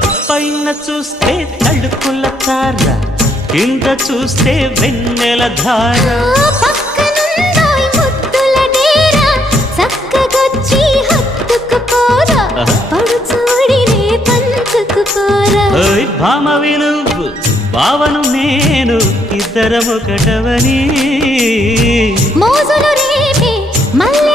పైన చూస్తే తడుకుల తార, కింద చూస్తే వెన్నెల ధార. పక్కనుందోయ్ ముద్దుల డేరా, చక్కగొచ్చి హత్తుకుపోరా, పడుచూడినే పంచుకుపోరా. భామ విలువు భావను నేను, ఇద్దరమొకటవని మోజులు రేపే మల్లె